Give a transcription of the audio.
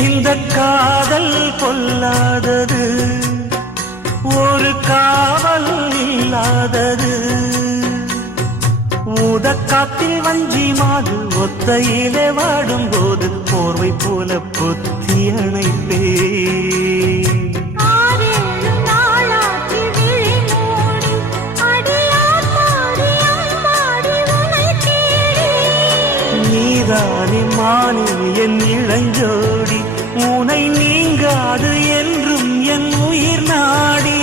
இந்த காதல் பொல்லாதது, ஒரு காவல் இல்லாதது. ஊதக்காத்தில் வஞ்சி மாது ஒத்தையிலே வாடும் போது போர்வை போல பொத்தி அணைப்பே. நீதானே மானி என் இளஞ்சோடி, உனை நீங்காது என்றும் என் உயிர் நாடி.